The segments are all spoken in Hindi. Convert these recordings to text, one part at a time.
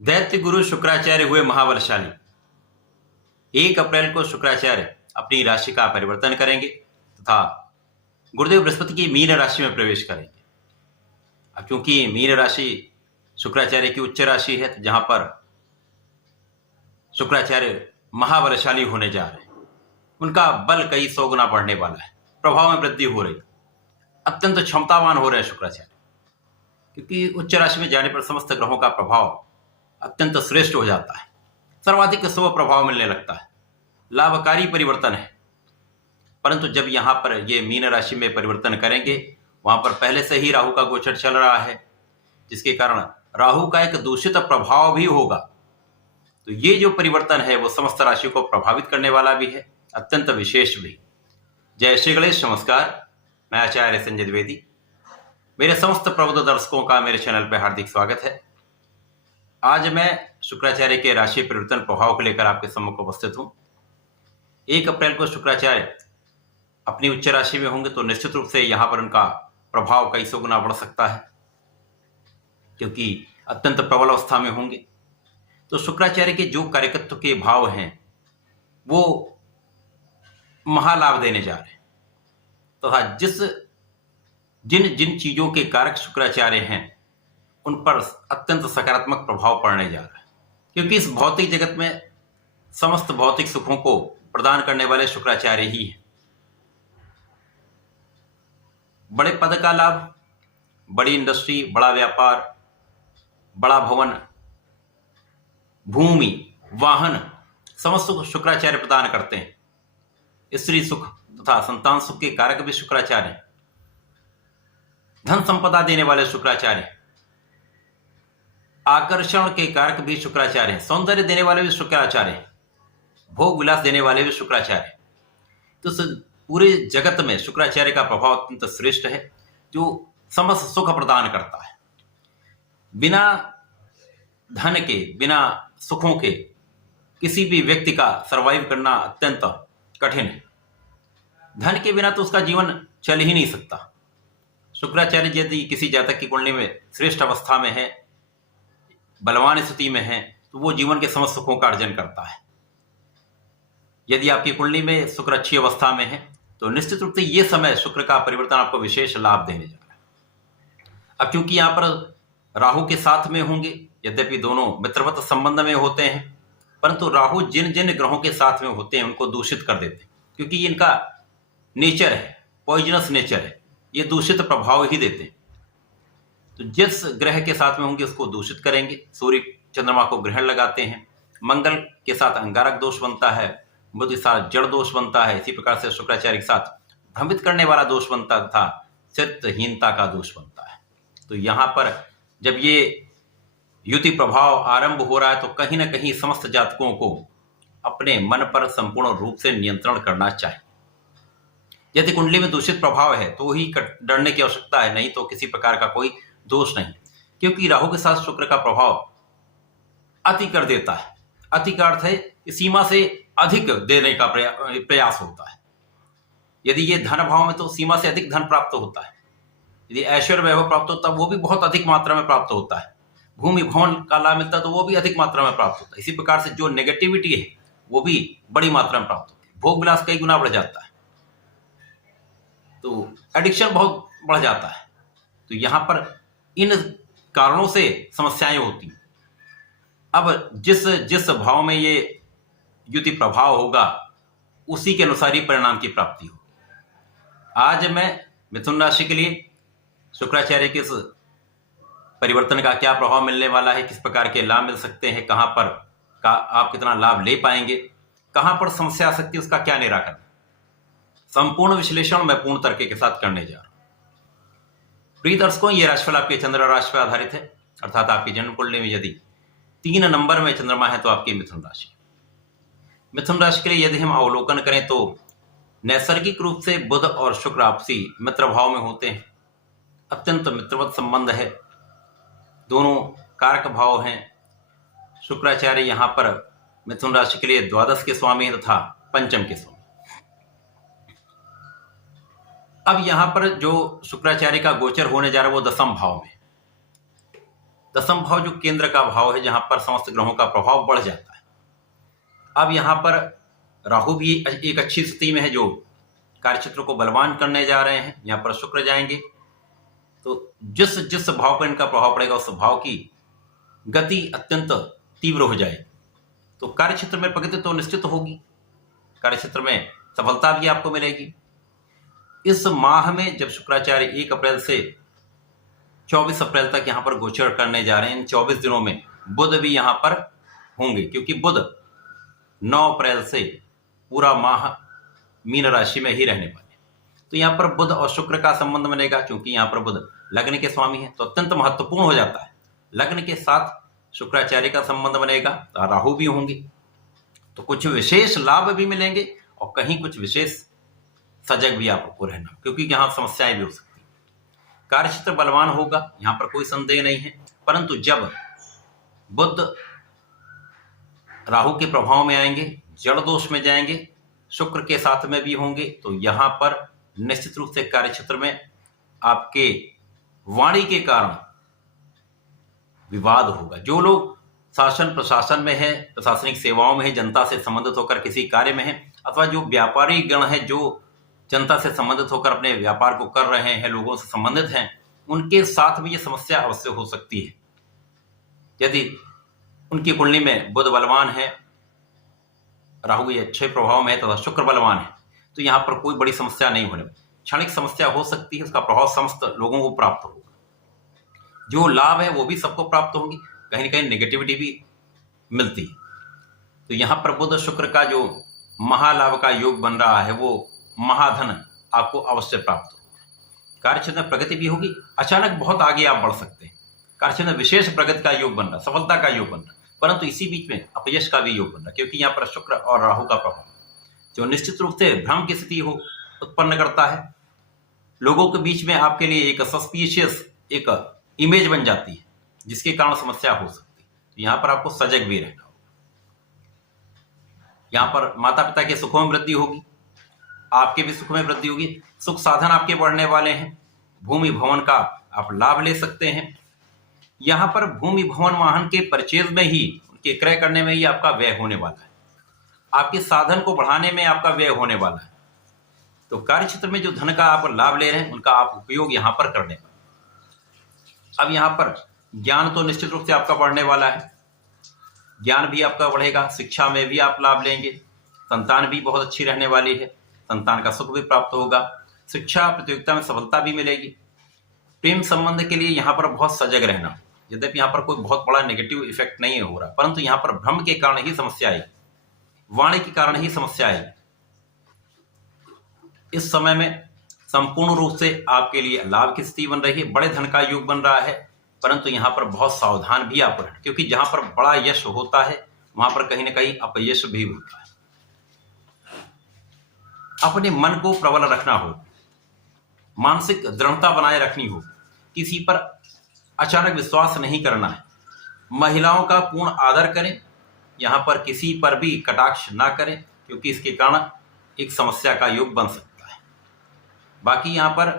दैत्य गुरु शुक्राचार्य हुए महाबलशाली। 1 अप्रैल को शुक्राचार्य अपनी राशि का परिवर्तन करेंगे तथा गुरुदेव बृहस्पति की मीन राशि में प्रवेश करेंगे। अब क्योंकि मीन राशि शुक्राचार्य की उच्च राशि है, तो जहां पर शुक्राचार्य महाबलशाली होने जा रहे हैं, उनका बल कई 100 गुना बढ़ने वाला है। प्रभाव में वृद्धि हो रही, अत्यंत क्षमतावान हो रहे हैं शुक्राचार्य, क्योंकि उच्च राशि में जाने पर समस्त ग्रहों का प्रभाव अत्यंत श्रेष्ठ हो जाता है। सर्वाधिक शुभ प्रभाव मिलने लगता है, लाभकारी परिवर्तन है। परंतु जब यहां पर ये मीन राशि में परिवर्तन करेंगे, वहां पर पहले से ही राहु का गोचर चल रहा है, जिसके कारण राहु का एक दूषित प्रभाव भी होगा। तो ये जो परिवर्तन है वो समस्त राशि को प्रभावित करने वाला भी है, अत्यंत विशेष भी। जय श्री गणेश, नमस्कार। मैं आचार्य संजय द्विवेदी। मेरे समस्त प्रबुद्ध दर्शकों का मेरे चैनल पर हार्दिक स्वागत है। आज मैं शुक्राचार्य के राशि परिवर्तन प्रभाव को लेकर आपके सम्मुख उपस्थित हूं। 1 अप्रैल को शुक्राचार्य अपनी उच्च राशि में होंगे, तो निश्चित रूप से यहां पर उनका प्रभाव कई 100 गुना बढ़ सकता है, क्योंकि अत्यंत प्रबल अवस्था में होंगे। तो शुक्राचार्य के जो कार्यकत्व के भाव हैं वो महालाभ देने जा रहे हैं, तथा जिन जिन चीजों के कारक शुक्राचार्य हैं उन पर अत्यंत सकारात्मक प्रभाव पड़ने जा रहा है, क्योंकि इस भौतिक जगत में समस्त भौतिक सुखों को प्रदान करने वाले शुक्राचार्य ही हैं। बड़े पद का लाभ, बड़ी इंडस्ट्री, बड़ा व्यापार, बड़ा भवन, भूमि, वाहन, समस्त सुख शुक्राचार्य प्रदान करते हैं। स्त्री सुख तथा संतान सुख के कारक भी शुक्राचार्य हैं। धन संपदा देने वाले शुक्राचार्य, आकर्षण के कारक भी शुक्राचार्य हैं। सौंदर्य देने वाले भी शुक्राचार्य हैं। भोग विलास देने वाले भी शुक्राचार्य। तो पूरे जगत में शुक्राचार्य का प्रभाव अत्यंत श्रेष्ठ है, जो समस्त सुख प्रदान करता है। बिना धन के, बिना सुखों के किसी भी व्यक्ति का सरवाइव करना अत्यंत कठिन है। धन के बिना तो उसका जीवन चल ही नहीं सकता। शुक्राचार्य यदि किसी जातक की कुंडली में श्रेष्ठ अवस्था में है, बलवान स्थिति में है, तो वो जीवन के समस्त सुखों का अर्जन करता है। यदि आपकी कुंडली में शुक्र अच्छी अवस्था में है, तो निश्चित रूप से ये समय शुक्र का परिवर्तन आपको विशेष लाभ देने जा रहा है। अब क्योंकि यहाँ पर राहु के साथ में होंगे, यद्यपि दोनों मित्रवत संबंध में होते हैं, परंतु राहु जिन जिन ग्रहों के साथ में होते हैं उनको दूषित कर देते हैं, क्योंकि इनका नेचर है, पॉइजनस नेचर है, ये दूषित प्रभाव ही देते हैं। तो जिस ग्रह के साथ में होंगे उसको दूषित करेंगे। सूर्य चंद्रमा को ग्रहण लगाते हैं, मंगल के साथ अंगारक दोष बनता है, बुध के साथ जड़ दोष बनता है, इसी प्रकार से शुक्राचार्य के साथ भ्रमित करने वाला दोष बनता था, चित्तहीनता का दोष बनता है। तो यहाँ पर जब ये युति प्रभाव आरंभ हो रहा है, तो कहीं ना कहीं समस्त जातकों को अपने मन पर संपूर्ण रूप से नियंत्रण करना चाहिए। यदि कुंडली में दूषित प्रभाव है तो ही डरने की आवश्यकता है, नहीं तो किसी प्रकार का कोई दोष नहीं, क्योंकि राहु के साथ शुक्र का प्रभाव अति कर देता है। अति का अर्थ है कि सीमा से अधिक देने का प्रयास होता है। यदि ये धन भाव में, तो सीमा से अधिक धन प्राप्त होता है। यदि ऐश्वर्य वैभव प्राप्त होता है, वो भी बहुत अधिक मात्रा में प्राप्त होता है। भूमि भवन का लाभ मिलता है, तो वो भी अधिक मात्रा में प्राप्त होता है। इसी प्रकार से जो नेगेटिविटी है वो भी बड़ी मात्रा में प्राप्त होती है। भोग विलास कई गुना बढ़ जाता है, तो एडिक्शन बहुत बढ़ जाता है। तो यहां पर इन कारणों से समस्याएं होती हैं। अब जिस जिस भाव में ये युति प्रभाव होगा, उसी के अनुसार ही परिणाम की प्राप्ति होगी। आज मैं मिथुन राशि के लिए शुक्राचार्य के इस परिवर्तन का क्या प्रभाव मिलने वाला है, किस प्रकार के लाभ मिल सकते हैं, कहां पर आप कितना लाभ ले पाएंगे, कहां पर समस्या आ सकती है, उसका क्या निराकरण, संपूर्ण विश्लेषण मैं पूर्ण तर्क के साथ करने जा रहा हूं। प्रिय दर्शकों, ये राशिफल आपके चंद्र राशि पर आधारित है, अर्थात आपकी जन्म कुंडली में यदि 3 नंबर में चंद्रमा है तो आपकी मिथुन राशि। मिथुन राशि के लिए यदि हम अवलोकन करें, तो नैसर्गिक रूप से बुध और शुक्र आपसी मित्र भाव में होते हैं। अत्यंत मित्रवत संबंध है, दोनों कारक भाव हैं। शुक्राचार्य यहाँ पर मिथुन राशि के लिए द्वादश के स्वामी तथा पंचम के स्वामी। अब यहां पर जो शुक्राचार्य का गोचर होने जा रहा है वो 10वें भाव में। दसम भाव जो केंद्र का भाव है, जहां पर समस्त ग्रहों का प्रभाव बढ़ जाता है। अब यहां पर राहु भी एक अच्छी स्थिति में है, जो कार्यक्षेत्र को बलवान करने जा रहे हैं। यहां पर शुक्र जाएंगे, तो जिस जिस भाव पर इनका प्रभाव पड़ेगा उस भाव की गति अत्यंत तीव्र हो जाएगी। तो कार्यक्षेत्र में प्रगति तो निश्चित होगी, कार्यक्षेत्र में सफलता भी आपको मिलेगी। इस माह में जब शुक्राचार्य 1 अप्रैल से 24 अप्रैल तक यहां पर गोचर करने जा रहे हैं, इन 24 दिनों में बुध भी यहां पर होंगे, क्योंकि बुध 9 अप्रैल से पूरा माह मीन राशि में ही रहने वाले। तो यहां पर बुध और शुक्र का संबंध बनेगा, क्योंकि यहां पर बुध लग्न के स्वामी है, तो अत्यंत महत्वपूर्ण हो जाता है। लग्न के साथ शुक्राचार्य का संबंध बनेगा, तो राहु भी होंगे, तो कुछ विशेष लाभ भी मिलेंगे और कहीं कुछ विशेष सजग भी आपको रहना, क्योंकि यहां समस्याएं भी हो सकती हैं। कार्यक्षेत्र बलवान होगा, यहां पर कोई संदेह नहीं है, परंतु जब बुध राहु के प्रभाव में आएंगे, जड़ दोष में जाएंगे, शुक्र के साथ में भी होंगे, तो यहां पर निश्चित रूप से कार्यक्षेत्र में आपके वाणी के कारण विवाद होगा। जो लोग शासन प्रशासन में है, प्रशासनिक सेवाओं में है, जनता से संबंधित होकर किसी कार्य में है, अथवा जो व्यापारी गण है, जो जनता से संबंधित होकर अपने व्यापार को कर रहे हैं, लोगों से संबंधित हैं, उनके साथ भी ये समस्या अवश्य हो सकती है। यदि उनकी कुंडली में बुध बलवान है, राहु ये अच्छे प्रभाव में है तथा शुक्र बलवान है, तो यहां पर कोई बड़ी समस्या नहीं होने वाली। क्षणिक समस्या हो सकती है, उसका प्रभाव समस्त लोगों को प्राप्त होगा। जो लाभ है वो भी सबको प्राप्त होंगी, कहीं ना कहीं नेगेटिविटी भी मिलती है। तो यहां पर बुध शुक्र का जो महालाभ का योग बन रहा है, वो महाधन आपको अवश्य प्राप्त होगा। कार्यक्षेत्र में प्रगति भी होगी, अचानक बहुत आगे आप बढ़ सकते हैं। कार्यक्षेत्र में विशेष प्रगति का योग बन रहा, सफलता का योग बन रहा, परंतु इसी बीच में अपयश का भी योग बन रहा, क्योंकि यहाँ पर शुक्र और राहु का प्रभाव जो निश्चित रूप से भ्रम की स्थिति हो उत्पन्न करता है। लोगों के बीच में आपके लिए एक सस्पिशियस एक इमेज बन जाती है, जिसके कारण समस्या हो सकती है। तो यहाँ पर आपको सजग भी रहना होगा। यहाँ पर माता पिता के सुखों में वृद्धि होगी, आपके भी सुख में वृद्धि होगी, सुख साधन आपके बढ़ने वाले हैं, भूमि भवन का आप लाभ ले सकते हैं। यहाँ पर भूमि भवन वाहन के परचेज में ही, उनके क्रय करने में ही आपका व्यय होने वाला है, आपके साधन को बढ़ाने में आपका व्यय होने वाला है। तो कार्य क्षेत्र में जो धन का आप लाभ ले रहे हैं, उनका आप उपयोग यहाँ पर करने वाले। अब यहाँ पर ज्ञान तो निश्चित रूप से आपका बढ़ने वाला है, ज्ञान भी आपका बढ़ेगा, शिक्षा में भी आप लाभ लेंगे, संतान भी बहुत अच्छी रहने वाली है, संतान का सुख भी प्राप्त होगा, शिक्षा प्रतियोगिता में सफलता भी मिलेगी। प्रेम संबंध के लिए यहाँ पर बहुत सजग रहना, यद्यपि यहाँ पर कोई बहुत बड़ा नेगेटिव इफेक्ट नहीं हो रहा, परंतु यहाँ पर भ्रम के कारण ही समस्या आई, वाणी के कारण ही समस्या आई। इस समय में संपूर्ण रूप से आपके लिए लाभ की स्थिति बन रही है, बड़े धन का योग बन रहा है, परंतु यहाँ पर बहुत सावधान भी आप रहें, क्योंकि जहां पर बड़ा यश होता है वहां पर कहीं ना कहीं अपयश भी होता है। अपने मन को प्रबल रखना हो, मानसिक दृढ़ता बनाए रखनी हो, किसी पर अचानक विश्वास नहीं करना है, महिलाओं का पूर्ण आदर करें, यहाँ पर किसी पर भी कटाक्ष ना करें, क्योंकि इसके कारण एक समस्या का योग बन सकता है। बाकी यहाँ पर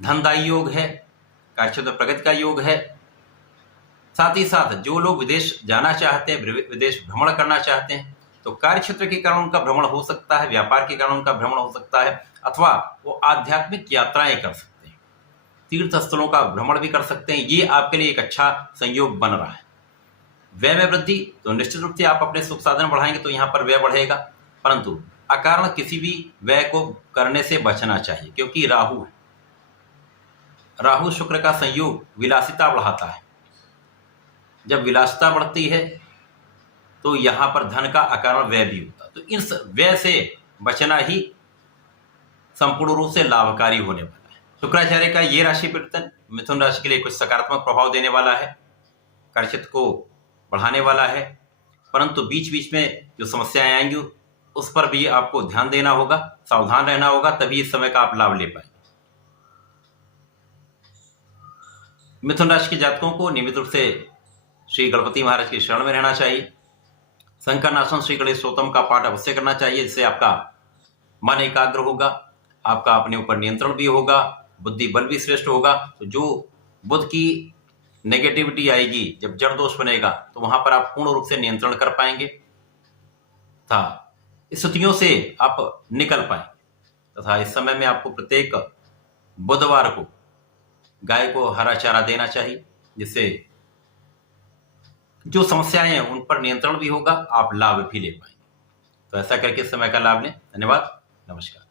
धनदायी योग है, कार्यक्षेत्र प्रगति का योग है, साथ ही साथ जो लोग विदेश जाना चाहते हैं, विदेश भ्रमण करना चाहते हैं, तो कार्यक्षेत्र के कारण उनका भ्रमण हो सकता है, व्यापार के कारण उनका भ्रमण हो सकता है, अथवा वो आध्यात्मिक यात्राएं कर सकते हैं, तीर्थ स्थलों का भ्रमण भी कर सकते हैं। ये आपके लिए एक अच्छा संयोग बन रहा है। व्यय में वृद्धि, तो निश्चित रूप से आप अपने सुख साधन बढ़ाएंगे तो यहाँ पर व्यय बढ़ेगा, परंतु अकारण किसी भी व्यय को करने से बचना चाहिए, क्योंकि राहु शुक्र का संयोग विलासिता बढ़ाता है। जब विलासिता बढ़ती है तो यहां पर धन का अकारण व्यय भी होता है, तो इस व्यय से बचना ही संपूर्ण रूप से लाभकारी होने वाला है। शुक्राचार्य का ये राशि परिवर्तन मिथुन राशि के लिए कुछ सकारात्मक प्रभाव देने वाला है, कार्यक्षेत्र को बढ़ाने वाला है, परंतु बीच बीच में जो समस्याएं आएंगी उस पर भी आपको ध्यान देना होगा, सावधान रहना होगा, तभी इस समय का आप लाभ ले पाएंगे। मिथुन राशि के जातकों को नियमित रूप से श्री गणपति महाराज के शरण में रहना चाहिए, शंकर नाशन श्री गणेश स्तोत्रम का पाठ अवश्य करना चाहिए, जिससे आपका मन एकाग्र होगा, आपका अपने ऊपर नियंत्रण भी होगा, बुद्धि बल भी श्रेष्ठ होगा। तो जो बुध की नेगेटिविटी आएगी, जब जड़ दोष बनेगा, तो वहां पर आप पूर्ण रूप से नियंत्रण कर पाएंगे तथा स्थितियों से आप निकल पाएंगे। तथा इस समय में आपको प्रत्येक बुधवार को गाय को हरा चारा देना चाहिए, जिससे जो समस्याएं हैं उन पर नियंत्रण भी होगा, आप लाभ भी ले पाएंगे। तो ऐसा करके समय का लाभ लें। धन्यवाद, नमस्कार।